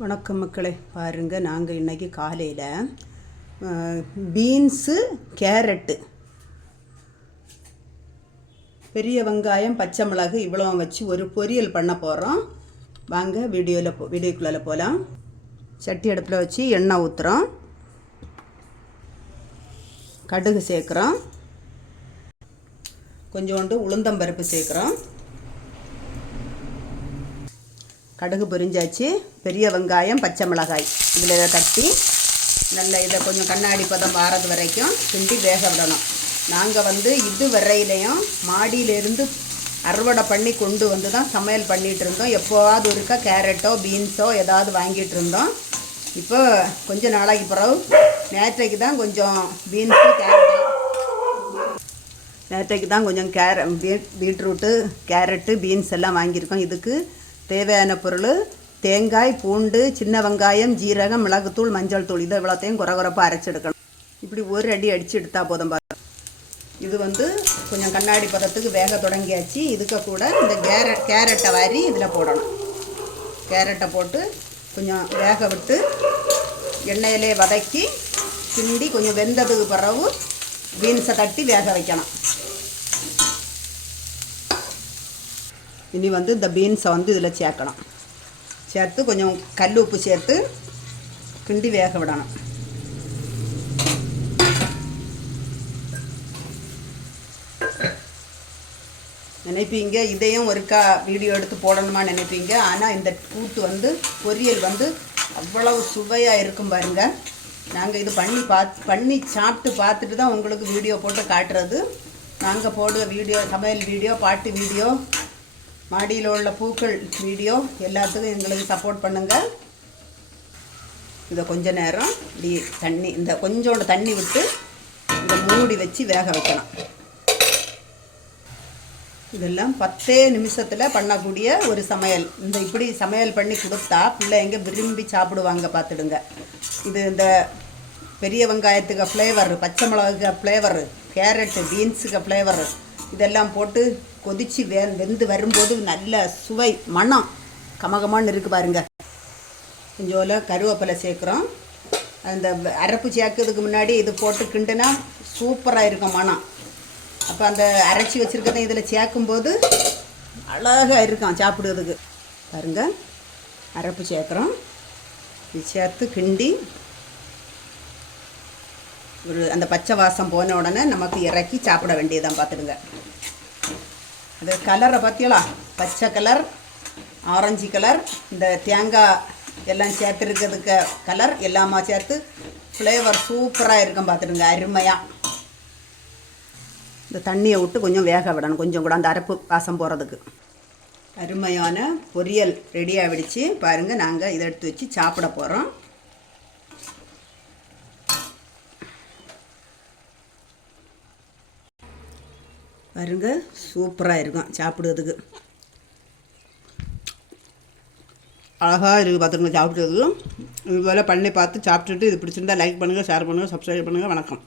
வணக்கம் மக்களே. பாருங்கள் நாங்கள் இன்றைக்கி காலையில் பீன்ஸு கேரட்டு. பெரிய வெங்காயம் பச்சை மிளகு இவ்வளோ வச்சு ஒரு பொரியல் பண்ண போகிறோம் வாங்க வீடியோவில் போ வீடியோக்குள்ளே போகலாம் சட்டி அடுப்பில் வச்சு எண்ணெய் ஊற்றுறோம் கடுகு சேர்க்குறோம். கொஞ்சோண்டு உளுந்தம்பருப்பு சேர்க்குறோம். கடுகு பொரிஞ்சாச்சு பெரிய வெங்காயம் பச்சை மிளகாய். இதில் இதை தட்டி நல்ல இதை கொஞ்சம் கண்ணாடி பதம் வாரது வரைக்கும் கிண்டி வேக விடணும். நாங்கள் வந்து இது வரையிலையும் மாடியிலேருந்து அறுவடை பண்ணி கொண்டு வந்து தான் சமையல் பண்ணிகிட்டு இருந்தோம். எப்போவாவது ஒருக்கா கேரட்டோ பீன்ஸோ ஏதாவது வாங்கிட்டு இருந்தோம். இப்போ கொஞ்ச நாளைக்கு பிறகு நேற்றைக்கு தான் கொஞ்சம் பீன்ஸு கேரட்டு. நேற்றைக்கு தான் கொஞ்சம் கேர பீட் பீட்ரூட்டு கேரட்டு பீன்ஸ் எல்லாம் வாங்கியிருக்கோம். இதுக்கு தேவையான பொருள் தேங்காய் பூண்டு சின்ன வெங்காயம் ஜீரகம் மிளகுத்தூள் மஞ்சள் தூள் இதை இவ்வளோத்தையும் குறை குறைப்பாக அரைச்செடுக்கணும் இப்படி ஒரு அடி அடித்து எடுத்தால் போதும் பாருங்கள் இது வந்து கொஞ்சம் கண்ணாடி பதத்துக்கு வேக தொடங்கியாச்சு. இதுக்கு கூட இந்த கேரட் கேரட்டை வாரி இதில் போடணும். கேரட்டை போட்டு கொஞ்சம் வேக விட்டு எண்ணெயிலே வதக்கி கிண்டி கொஞ்சம் வெந்ததுக்கு பிறகு பீன்ஸை தட்டி வேக வைக்கணும். இனி வந்து இந்த பீன்ஸை வந்து இதில் சேர்க்கணும். சேர்த்து கொஞ்சம் கல் உப்பு சேர்த்து கிண்டி வேக விடணும். நினைப்பீங்க இதையும் ஒருக்கா வீடியோ எடுத்து போடணுமா நினைப்பீங்க. ஆனால் இந்த கூட்டு வந்து பொரியல் வந்து அவ்வளவு சுவையாக இருக்கும் பாருங்க. நாங்கள் இது பண்ணி பார்த்து பண்ணி சாப்பிட்டு பார்த்துட்டு தான் உங்களுக்கு வீடியோ போட்டு காட்டுறது. நாங்கள் போடுற வீடியோ சமையல் வீடியோ பாட்டு வீடியோ மாடியில் உள்ள பூக்கள் வீடியோ எல்லாத்துக்கும் எங்களுக்கு சப்போர்ட் பண்ணுங்கள் இதை கொஞ்ச நேரம் இப்படி தண்ணி இந்த கொஞ்சோண்டு தண்ணி விட்டு இதை மூடி வச்சு வேக வைக்கணும். இதெல்லாம் பத்தே நிமிஷத்தில் பண்ணக்கூடிய ஒரு சமையல். இந்த இப்படி சமையல் பண்ணி கொடுத்தா பிள்ளைங்க விரும்பி சாப்பிடுவாங்க பார்த்துடுங்க. இது இந்த பெரிய வெங்காயத்துக்கு ஃப்ளேவர் பச்சை மிளகுக்கு ஃப்ளேவர் கேரட்டு பீன்ஸுக்கு ஃப்ளேவர் இதெல்லாம் போட்டு கொதித்து வே வெந்து வரும்போது நல்ல சுவை மணம் கமகமான்னு இருக்குது பாருங்க. கொஞ்சோல கருவேப்பிலை சேர்க்குறோம். அந்த அரைப்பு சேர்க்கறதுக்கு முன்னாடி இது போட்டு கிண்டுனா சூப்பராக இருக்கும் மணம். அப்போ அந்த அரைச்சி வச்சுருக்கதை இதில் சேர்க்கும்போது அழகாக இருக்கும் சாப்பிடுறதுக்கு. பாருங்க அரைப்பு சேர்க்குறோம். சேர்த்து கிண்டி ஒரு அந்த பச்சை வாசம் போன உடனே நமக்கு இறக்கி சாப்பிட வேண்டியதான் பார்த்துடுங்க. அது கலரை பார்த்தீங்களா பச்சை கலர் ஆரஞ்சு கலர் இந்த தேங்காய் எல்லாம் சேர்த்துருக்கிறதுக்கு கலர் எல்லாமா சேர்த்து ஃப்ளேவர் சூப்பராக இருக்கும் பார்த்துடுங்க அருமையாக இந்த தண்ணியை விட்டு கொஞ்சம் வேக விடணும் கொஞ்சம் கூட அந்த அரப்பு வாசம் போகிறதுக்கு அருமையான பொரியல் ரெடி ஆகிடுச்சு பாருங்கள் நாங்கள் இதை எடுத்து வச்சு சாப்பிட போகிறோம் பாருங்க சூப்பராக இருக்கும் சாப்பிடுறதுக்கு. அழகாக இருக்குது பார்த்துருங்க சாப்பிட்றதுக்கு இது போல் பண்ணி பார்த்து சாப்பிட்டுட்டு இது பிடிச்சிருந்தா லைக் பண்ணுங்கள் ஷேர் பண்ணுங்கள் சப்ஸ்கிரைப் பண்ணுங்கள் வணக்கம்.